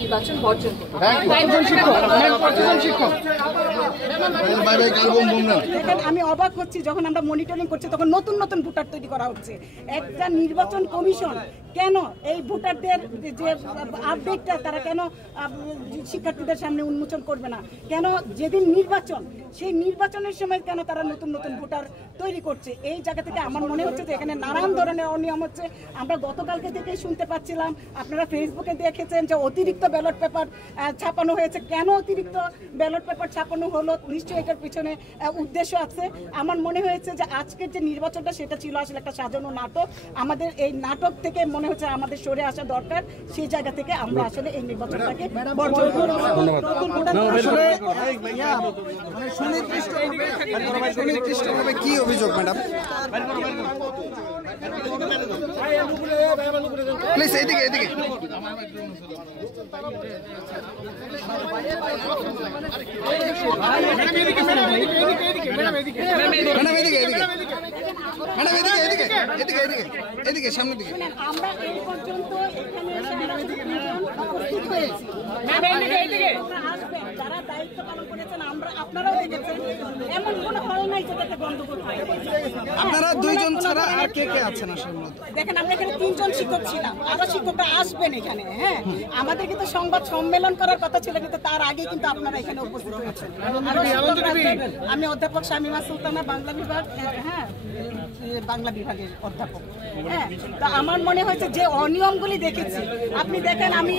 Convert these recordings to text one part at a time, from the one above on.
নির্বাচন বর্জন করতে। দেখেন আমি অবাক হচ্ছি যখন আমরা মনিটরিং করছি তখন নতুন নতুন ভোটার তৈরি করা হচ্ছে। একটা নির্বাচন কমিশন কেন এই ভোটারদের যে আপডেটটা তারা কেন শিক্ষার্থীদের সামনে উন্মোচন করবে না? কেন যেদিন নির্বাচন সেই নির্বাচনের সময় কেন তারা নতুন নতুন ভোটার তৈরি করছে? এই জায়গা থেকে আমার মনে হচ্ছে যে এখানে নানান ধরনের অনিয়ম হচ্ছে। আমরা গতকালকে থেকেই শুনতে পাচ্ছিলাম, আপনারা ফেসবুকে দেখেছেন যে অতিরিক্ত ব্যালট পেপার ছাপানো হয়েছে। কেন অতিরিক্ত ব্যালট পেপার ছাপানো হলো? নিশ্চয়ই এটার পিছনে উদ্দেশ্য আছে। আমার মনে হয়েছে যে আজকের যে নির্বাচনটা সেটা ছিল আসলে একটা সাজানো নাটক। আমাদের এই নাটক থেকে মনে হচ্ছে আমাদের সরে আসা দরকার। সেই জায়গা থেকে আমরা আসলে এই নির্বাচনটাকে বর্জন করব। সুনির্দিষ্টভাবে কি অভিযোগ ম্যাডাম? প্লিজ এদিকে এদিকে এদিকে সামনের দিকে। আমরা এই পর্যন্ত যারা দায়িত্ব পালন করেছেন আপনারাও দেখেছেন, এমন কোনো হল নাই যেটাতে গন্ডগোল হয়। আপনারা দুইজন ছাড়া আর কে কে আছেন আসলে? দেখেন আমরা এখানে 3 জন শিক্ষক ছিলাম, আরো শিক্ষকরা আসবেন এখানে। হ্যাঁ, আমাদের কিন্তু সংবাদ সম্মেলন করার কথা ছিল, কিন্তু তার আগে কিন্তু আপনারা এখানে উপস্থিত হয়েছেন। আমি অধ্যাপক শামিমা সুলতানা, বাংলা বিভাগ, হ্যাঁ বাংলা বিভাগের অধ্যাপক। হ্যাঁ, তো আমার মনে হয়েছে যে অনিয়মগুলি দেখেছি। আপনি দেখেন আমি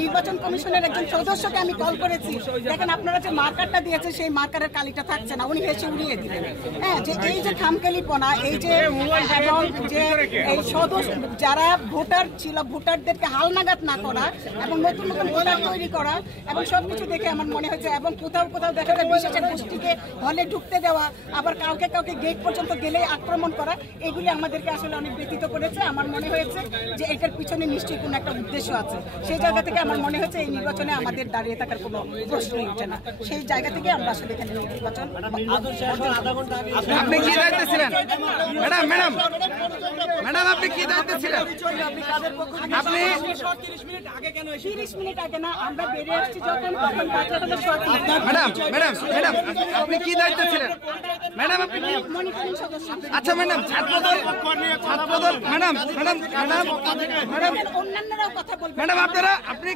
নির্বাচন কমিশনের একজন সদস্যকে আমি কল করেছি, দেখেন আপনারা যে মার্কারটা দিয়েছে সেই মার্কারের কালিটা থাকছে না, উনি হেসে উড়িয়ে দিলেন। হ্যাঁ, যে এই যে খামখেয়ালিপনা, এই যে এবং যে এই সদস্য যারা ভোটার ছিল ভোটারদেরকে হালনাগাদ না করা এবং নতুন নতুন ভোটার তৈরি করা এবং সবকিছু দেখে আমার মনে হয়েছে, এবং কোথাও কোথাও দেখা যায় বিশেষের গোষ্ঠীকে হলে ঢুকতে দেওয়া, আবার কাউকে কাউকে গেট পর্যন্ত গেলেই আক্রমণ করা, এগুলি আমাদেরকে আসলে অনেক ব্যথিত করেছে। আমার মনে হয়েছে যে এটার পিছনে নিশ্চয়ই কোনো একটা উদ্দেশ্য আছে। সেই জায়গা থেকে আমার মনে হয়েছে এই নির্বাচনে আমাদের দাঁড়িয়ে থাকার কোনো প্রশ্নই ওঠে না। সেই জায়গা থেকে আমরা আসলে এখানে নির্বাচন। আপনি কি দায়িত্বে ছিলেন ম্যাডাম? ম্যাডাম ম্যাডাম আপনি কি দায়িত্বে ছিলেন? আপনি 30 মিনিট আগে না, আমরা বেরিয়ে আসছি যখন, তখন বাজার হলো 30। ম্যাডাম ম্যাডাম ম্যাডাম আপনি কি দায়িত্বে ছিলেন? ম্যাডাম আপনি মনিটরিং সদস্য। আচ্ছা ম্যাডাম ছাত্রদল ম্যাডাম ম্যাডাম ম্যাডাম ম্যাডাম অন্যান্যরাও কথা বলবেন। ম্যাডাম আপনি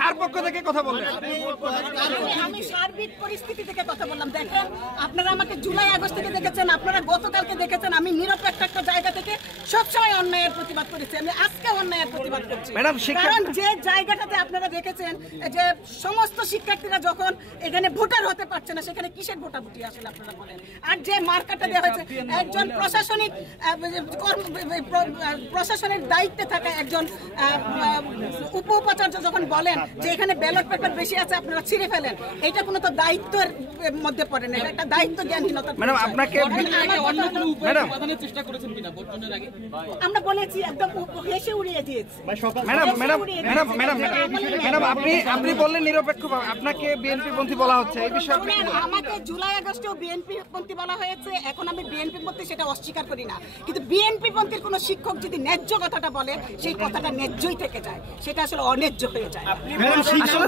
কার পক্ষ থেকে কথা বললেন? আমি সার্বিক পরিস্থিতি থেকে কথা বললাম। দেখেন আপনারা আমাকে জুলাই আগস্ট থেকে দেখেছেন, আপনারা গতকালকে দেখেছেন। আমি নিরপেক্ষ একটা জায়গা থেকে সবসময় অন্যায়ের প্রতিবাদ করেছি, আমি আজকে অন্যায়ের প্রতিবাদ করছি। কারণ যে জায়গাটাতে আপনারা দেখেছেন যে সমস্ত শিক্ষার্থীরা যখন এখানে ভোটার হতে পারছে না, সেখানে কিসের ভোটাভুটি আসলে আপনারা বলেন? আর যে মার্কারটা দেওয়া হয়েছে, একজন প্রশাসনের দায়িত্বে থাকা একজন উপাচার্য যখন বলেন যে এখানে ব্যালট পেপার বেশি আছে আপনারা ছিঁড়ে ফেলেন, এটা কোনো তো দায়িত্বের মধ্যে পড়ে না, এটা দায়িত্ব জ্ঞানহীনতা। ম্যাডাম আপনাকে আমরা বলেছি, একদম হেসে উড়িয়ে দিয়েছি। Madam madam madam madam madam আপনি বললেন নিরপেক্ষ, আপনাকে বিএনপি পন্থী বলা হচ্ছে, এই বিষয়ে আপনি আমাকে জুলাই আগস্টেও বিএনপি পন্থী বলা হয়েছে, এখন আমি বিএনপি পন্থী সেটা অস্বীকার করি না, কিন্তু বিএনপি পন্থীর কোন শিক্ষক যদি ন্যায্য কথাটা বলে সেই কথাটা ন্যায্যই থেকে যায়, সেটা আসলে অন্যায্য হয়ে যায়। শিক্ষক